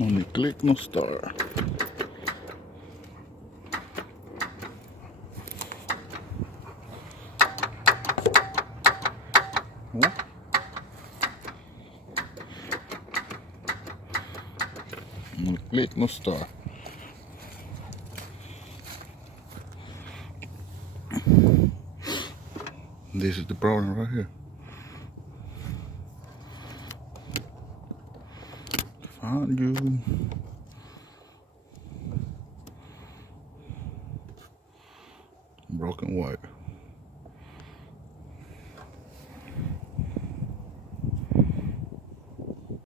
Only click, no star. Oh. Only click, no star. This is the problem right here. Found you. Broken white.